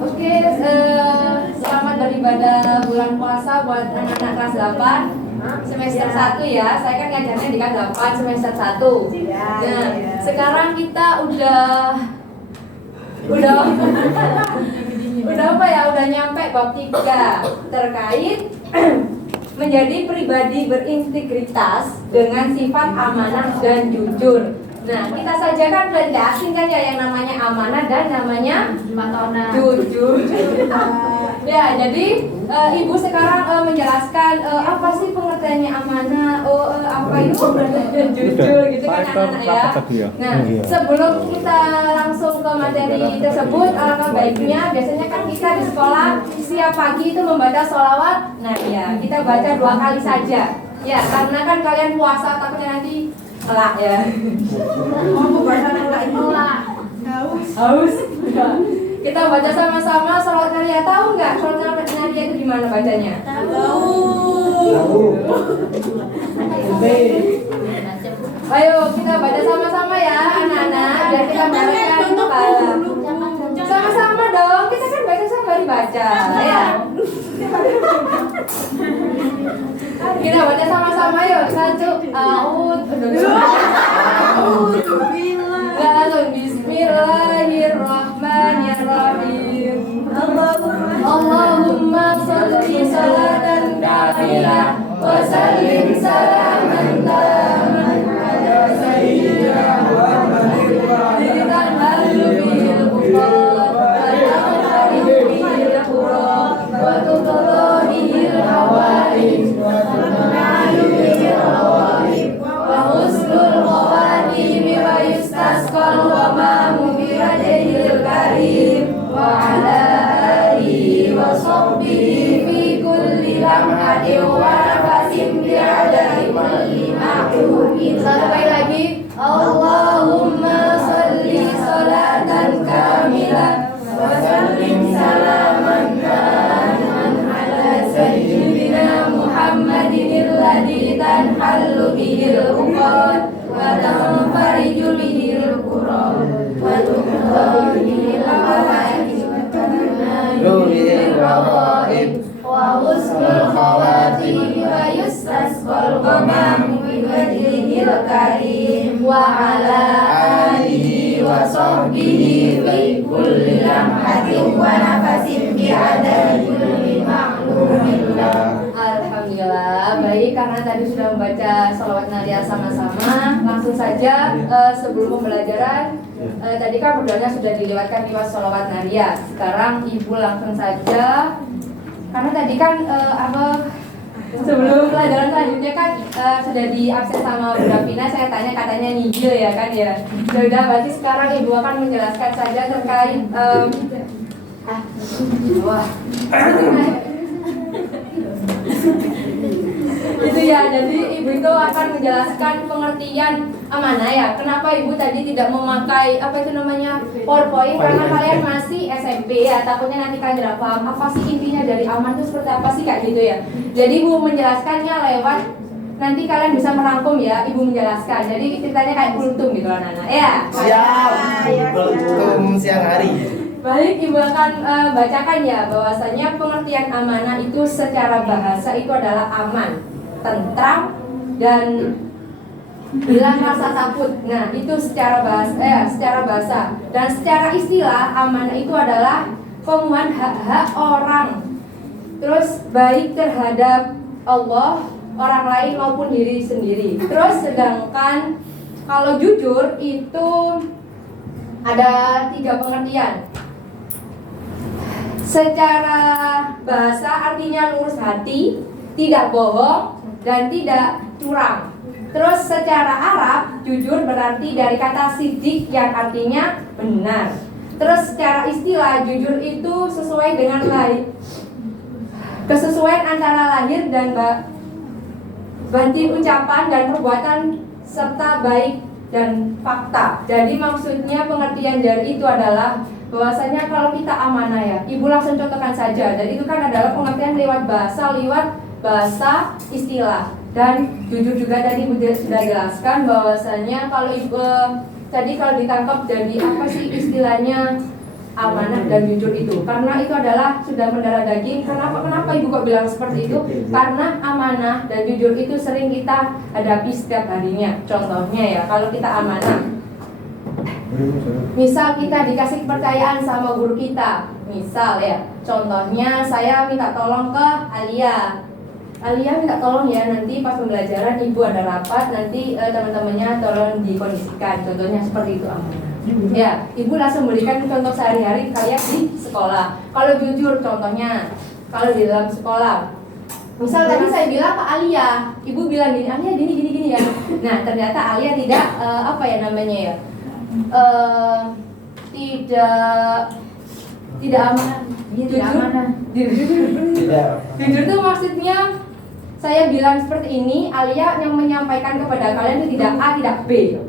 Oke, selamat beribadah bulan puasa buat anak-anak kelas 8 semester 1 ya. Saya kan ngajarnya di kelas 8 semester 1. Nah, sekarang kita udah apa ya? Udah nyampe bab 3 terkait menjadi pribadi berintegritas dengan sifat amanah dan jujur. Nah, kita saja kan udah jelasin kan ya yang namanya amanah dan namanya jujur. Ya, jadi Ibu sekarang menjelaskan apa sih pengertiannya amanah, apa itu pengertian jujur gitu kan anak-anak ya. Nah, sebelum kita langsung ke materi tersebut, alangkah baiknya biasanya kan kita di sekolah setiap pagi itu membaca sholawat. Nah, ya kita baca 2 kali saja. Ya, karena kan kalian puasa takutnya nanti melak ya. Haus. Kita baca sama-sama sholawat Naria. Tahu nggak sholawat Naria itu gimana bacanya? Tahu. Ayo kita baca sama-sama ya anak-anak. Dan kita bacakan sama-sama dong. Kita kan baca sama dibaca ya. Kita baca sama-sama yuk. 1 langsung bismillahirrahmanirrahim. Allahumma sholli sholatan kamilah wa sallim salaman taman ala sayyidina Muhammadin wa ala alihi wa sahbihi fi kulli lamhatin wa nafasin bi'adadi kulli ma'lumin. Sampai lagi Allahumma sholli sholatan kamilah wa sallim salaman taman ala sayyidina Muhammadin alladhi tanhallu bihil uqad wa tanfariju bihil qurab wa tuqad bihil hawaij wa husnul khawatim wa yustasqal ghamam bi wajhihil karim wa ala alihi wa sahbihi fi kulli lamhatin wa nafasin bi adadi kulli ma'lumillah. Alhamdulillah, baik, karena tadi sudah membaca sholawat Naria sama-sama, langsung saja sebelum pembelajaran tadi kan berdoanya sudah dilewatkan lewat sholawat Naria. Sekarang Ibu langsung saja, karena tadi kan sebelum pelajaran selanjutnya kan sudah diakses sama Bu Davina, saya tanya katanya nihil ya kan ya. Sudah, berarti sekarang Ibu akan menjelaskan saja terkait itu ya, jadi Ibu itu akan menjelaskan pengertian amanah ya. Kenapa Ibu tadi tidak memakai apa itu namanya PowerPoint, karena kalian masih SMP ya, takutnya nanti kalian tidak paham apa sih intinya dari amanah itu seperti apa sih kayak gitu ya. Jadi Ibu menjelaskannya lewat, nanti kalian bisa merangkum ya, Ibu menjelaskan. Jadi ceritanya kayak kultum gitu loh Nana ya. Siap, kultum siang hari. Baik, Ibu akan bacakan ya bahwasanya pengertian amanah itu secara bahasa itu adalah aman, tentram, dan hilang rasa takut. Nah, itu secara bahasa. Dan secara istilah amanah itu adalah pemenuhan hak-hak orang. Terus baik terhadap Allah, orang lain maupun diri sendiri. Terus sedangkan kalau jujur itu ada 3 pengertian. Secara bahasa artinya lurus hati, tidak bohong, dan tidak curang. Terus secara Arab, jujur berarti dari kata sidik yang artinya benar. Terus secara istilah, jujur itu sesuai dengan kesesuaian antara lahir dan batin ucapan dan perbuatan serta baik dan fakta. Jadi maksudnya pengertian dari itu adalah bahwasanya kalau kita amanah ya, Ibu langsung contohkan saja. Dan itu kan adalah pengertian lewat bahasa istilah. Dan jujur juga tadi sudah jelaskan bahwasanya kalau Ibu Jadi kalau ditangkap jadi apa sih istilahnya amanah dan jujur itu? Karena itu adalah sudah mendarah daging. Kenapa ibu kok bilang seperti itu? Karena amanah dan jujur itu sering kita hadapi setiap harinya. Contohnya ya, kalau kita amanah, misal kita dikasih kepercayaan sama guru kita, misal ya, contohnya saya minta tolong ke Alia. Alia minta tolong ya, nanti pas pembelajaran ibu ada rapat, nanti teman-temannya tolong dikondisikan. Contohnya seperti itu amanah. Ya, ibu langsung berikan contoh sehari-hari kayak di sekolah. Kalau jujur contohnya, kalau di dalam sekolah, misal tadi saya bilang ke Alia, ibu bilang gini, Alia gini ya. Nah ternyata Alia tidak apa ya namanya ya, tidak amanah. Jujur tuh maksudnya saya bilang seperti ini, Alia yang menyampaikan kepada kalian itu tidak A, tidak B.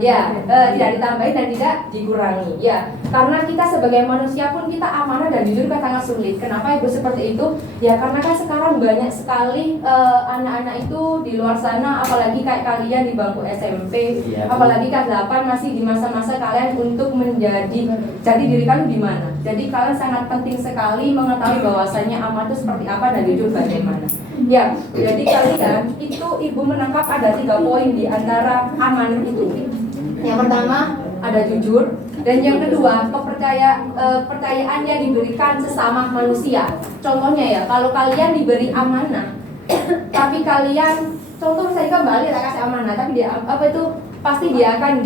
Ya, tidak ditambahi dan tidak dikurangi. Ya, karena kita sebagai manusia pun kita amanah dan jujur kan sangat sulit. Kenapa ibu seperti itu? Ya karena kan sekarang banyak sekali anak-anak itu di luar sana, apalagi kayak kalian di bangku SMP, apalagi kelas 8 masih di masa-masa kalian untuk menjadi diri kalian di mana. Jadi kalian sangat penting sekali mengetahui bahwasanya amanah itu seperti apa dan jujur bagaimana. Ya, jadi kalian itu ibu menangkap ada 3 poin di antara amanah itu. Yang pertama ada jujur, dan yang kedua kepercayaan yang diberikan sesama manusia. Contohnya ya, kalau kalian diberi amanah, tapi kalian contoh saya kembali tak kasih amanah, tapi dia apa itu pasti dia akan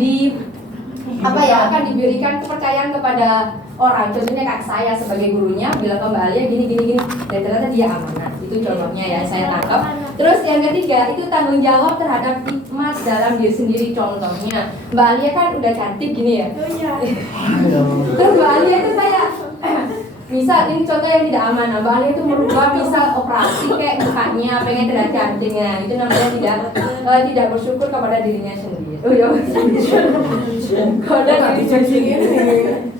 akan diberikan kepercayaan kepada orang. Contohnya kayak saya sebagai gurunya bilang ke Mbak Alia gini, dan ternyata dia amanah. Itu contohnya ya saya tangkap. Terus yang ketiga itu tanggung jawab terhadap hikmat dalam diri sendiri. Contohnya Mbak Alia kan udah cantik gini ya. Terus Mbak Alia itu saya misal ini contoh yang tidak amanah. Mbak Alia itu merubah misal operasi kayak mukanya pengen terlihat cantiknya. Itu namanya tidak bersyukur kepada dirinya sendiri. Oh ya. Kode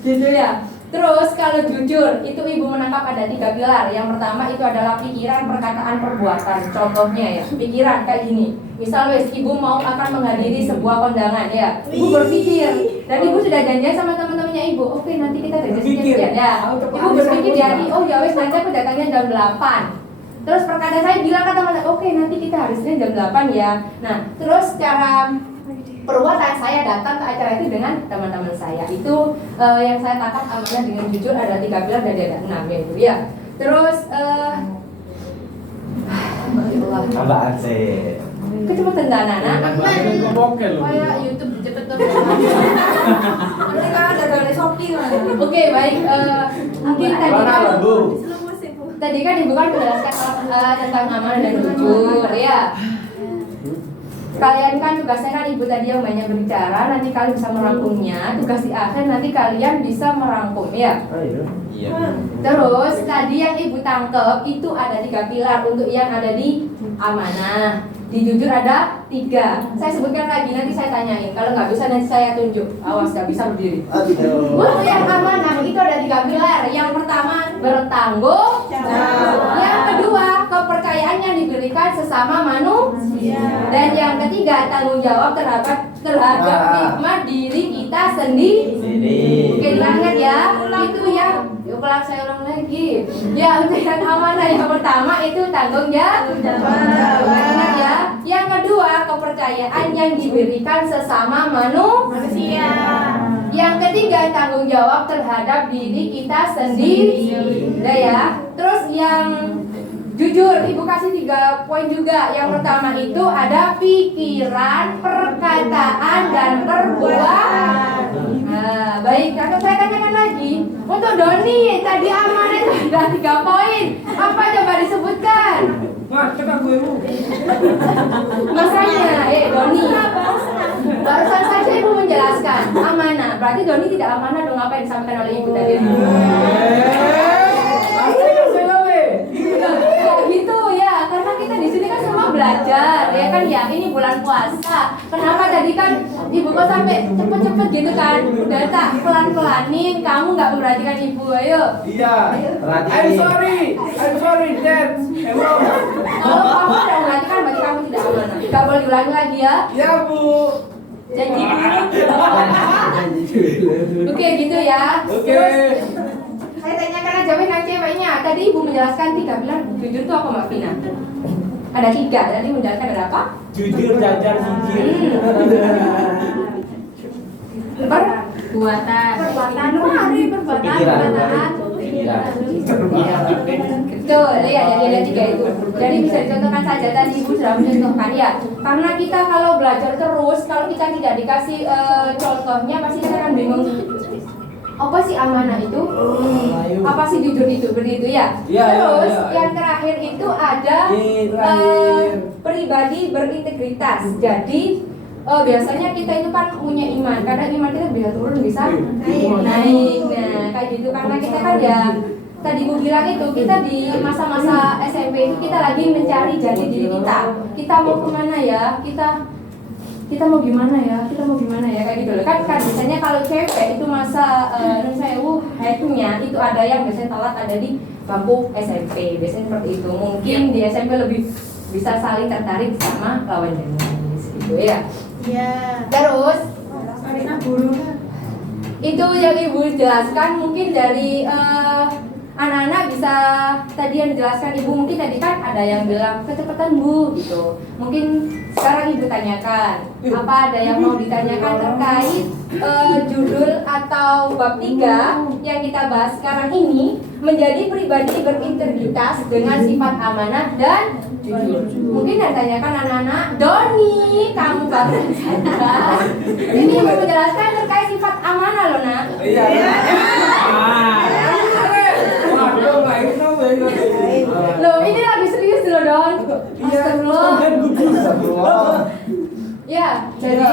gitu ya. Terus kalau jujur itu ibu menangkap ada 3 pilar. Yang pertama itu adalah pikiran, perkataan, perbuatan. Contohnya ya, pikiran kayak gini. Misal ibu mau akan menghadiri sebuah kondangan ya, ibu berpikir dan ibu sudah janjian sama teman-temannya ibu. Oke, nanti kita janjian ya. Ibu berpikir dari nanti aku datangnya jam 8. Terus perkara saya bilang ke teman-teman, oke nanti kita harusnya jam 8 ya. Nah, terus cara perbuatan saya datang ke acara itu dengan teman-teman saya. Itu yang saya tangkap amanah dengan jujur ada 3 pilar dan ada 6 ya ibu ya. Terus Apaan sih? kecepatan anak. Kayak YouTube cepet tuh. Nanti kan ada dari Shopee kan. Oke, baik. Mungkin tadi kan ibu kan menjelaskan tentang amanah dan jujur ya. Kalian kan tugasnya kan ibu tadi yang banyak berbicara, nanti kalian bisa merangkumnya. Tugas di akhir nanti kalian bisa merangkum ya. Iya. Terus tadi yang ibu tangkep itu ada 3 pilar untuk yang ada di amanah. Di jujur ada 3. Saya sebutkan lagi nanti saya tanyain. Kalau nggak bisa nanti saya tunjuk. Awas nggak bisa berdiri. Untuk yang amanah itu ada 3 pilar. Yang pertama bertanggung jawab. Yang kedua kepercayaan yang diberikan sesama manusia. Dan yang ketiga tanggung jawab terhadap hikmat diri kita sendiri. Oke, diingat ya. Itu ya. Yuk saya ulang lagi. Ya, untuk yang amanah yang pertama itu tanggung jawab. Ingat ya. Yang kedua kepercayaan yang diberikan sesama manusia. Yang ketiga tanggung jawab terhadap diri kita sendiri. Udah ya. Terus yang jujur, ibu kasih 3 poin juga. Yang pertama itu ada pikiran, perkataan, dan perbuatan. Nah, baik, kalau saya tanyakan lagi, untuk Doni tadi amanah itu ada 3 poin. Apa coba disebutkan? Masanya, Doni. Barusan saja ibu menjelaskan amanah. Berarti Doni tidak amanah dong apa yang disampaikan oleh ibu tadi. Gitu ya, karena kita di sini kan semua belajar, ya kan ya. Ini bulan puasa. Kenapa tadi kan ibu kok sampai cepet-cepet gitu kan? Udah tak pelan-pelanin, kamu nggak memperhatikan ibu, ayo. Iya. I'm sorry, Dad. Kalau kamu udah memperhatikan, berarti kamu tidak amanah. Gak boleh diulangi lagi ya. Ya Bu. Janji dulu. Oke, gitu ya. Oke. Terus, saya tanyakan aja yang ceweknya. Tadi ibu menjelaskan 3 pilar jujur itu apa Mbak Vina? Ada 3. Tadi menjelaskan ada apa? Jujur, jajar, jujur. Perbuatan. Mari perbuatan, Pikiran. perkataan. Pikiran. Betul, ya jadi ada 3 itu. Jadi bisa dicontohkan saja tadi ibu sudah mencontohkan ya. Karena kita kalau belajar terus, kalau kita tidak dikasih contohnya pasti kita akan bingung. Apa sih amanah itu? Apa sih jujur itu? Begitu ya. Iya, Terus iya, iya. yang terakhir itu ada Terakhir. pribadi berintegritas. Jadi biasanya kita itu kan punya iman. Kadang iman kita bisa turun, bisa naik. Nah, kayak gitu karena kita kan ya tadi Bu bilang itu kita di masa-masa SMP itu kita lagi mencari jati diri kita. Kita mau kemana ya? Kita mau gimana ya? Kita mau gimana ya? Kayak gitu loh. Kan biasanya kalau cewek itu masa headnya itu ada yang biasanya telat ada di bangku SMP. Biasanya seperti itu. Mungkin di SMP lebih bisa saling tertarik sama lawan jenis gitu ya. Iya. Terus Karena guru. itu yang ibu jelaskan mungkin dari anak-anak bisa tadi yang dijelaskan ibu mungkin tadi kan ada yang bilang kecepatan Bu gitu. Mungkin sekarang ibu tanyakan apa ada yang mau ditanyakan terkait judul atau bab 3 yang kita bahas sekarang ini menjadi pribadi berintegritas dengan sifat amanah dan jujur. Mungkin yang tanyakan anak-anak, Doni, kamu baru saja. Ini ibu menjelaskan terkait sifat amanah loh nak. Iya. Waduh, nggak itu Loh, ini lagi serius loh, Don. Astagfirullah. Ya, jadi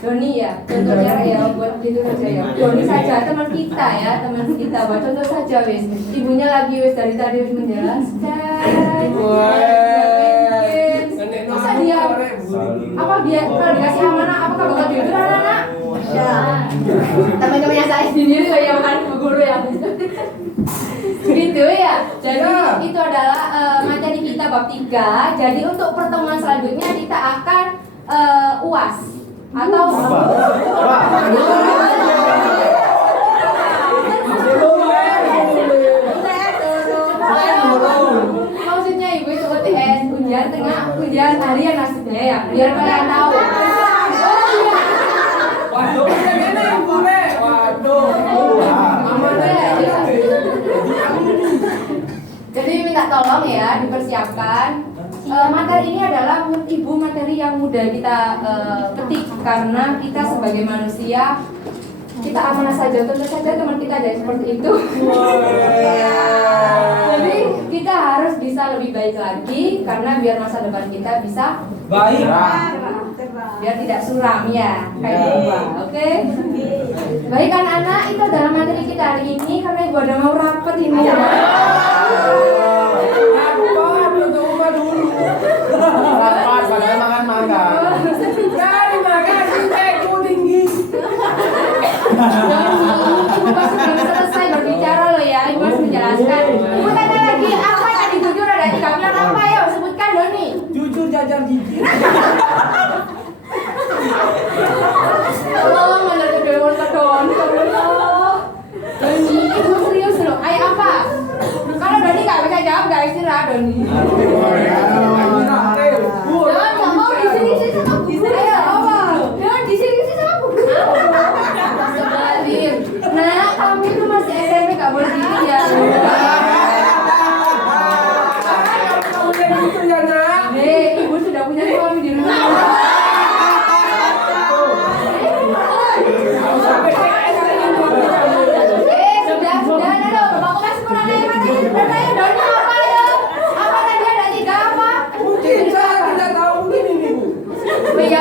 Doni ya, contohnya ya buat gitu saja ya. Doni saja teman kita ya, teman kita. Buat contoh saja wis. Ibunya lagi wis dari tadi wis menjelaskan. Masa dia apa dia kalau dikasih amanah apakah bakal jujur anak-anak? Ya. Teman-temannya saya sendiri loh yang kan guru ya. Gitu ya. Jadi itu adalah materi kita bab 3. Jadi untuk pertemuan selanjutnya kita akan UAS atau maksudnya ibu itu UTS ujian tengah ujian harian maksudnya ya biar kalian tahu. Waduh, ini bule. Waduh. Jadi minta tolong ya dipersiapkan. Materi ini adalah menurut ibu materi yang mudah kita petik karena kita sebagai manusia kita amanah saja, tentu saja teman kita ada seperti itu. Jadi kita harus bisa lebih baik lagi karena biar masa depan kita bisa Baik. biar tidak suram ya kayak gitu. Oke. Baik anak-anak, itu adalah materi kita hari ini karena ibu ada mau rapat ini. Rapat, padahal makan-makan. Dari makasih teku tinggi. Ibu pasti belum selesai berbicara loh ya, ibu harus menjelaskan. Ibu tanya lagi, apa yang jujur ada 3 pilar apa ya? Sebutkan Doni. Jujur, jajar, jijik. Oh, mana ada dewan kedon. Doni, ibu serius loh. Ayo apa? Kalau Doni nggak bisa jawab, nggak istirahat Doni. Don, nggak mau di sini sih sama bu. Ayo, apa? Don, di sini sih sama bu. Sebalir. Nah, kamu itu masih SMP nggak boleh gitu ya. Ibu sudah punya suami di rumah. Sudah, aduh, mau kasih kurang air mata ini bertanya Doni apa ya? Apa tadi ada 3 apa? Mungkin saya tidak tahu mungkin ini Bu. Iya,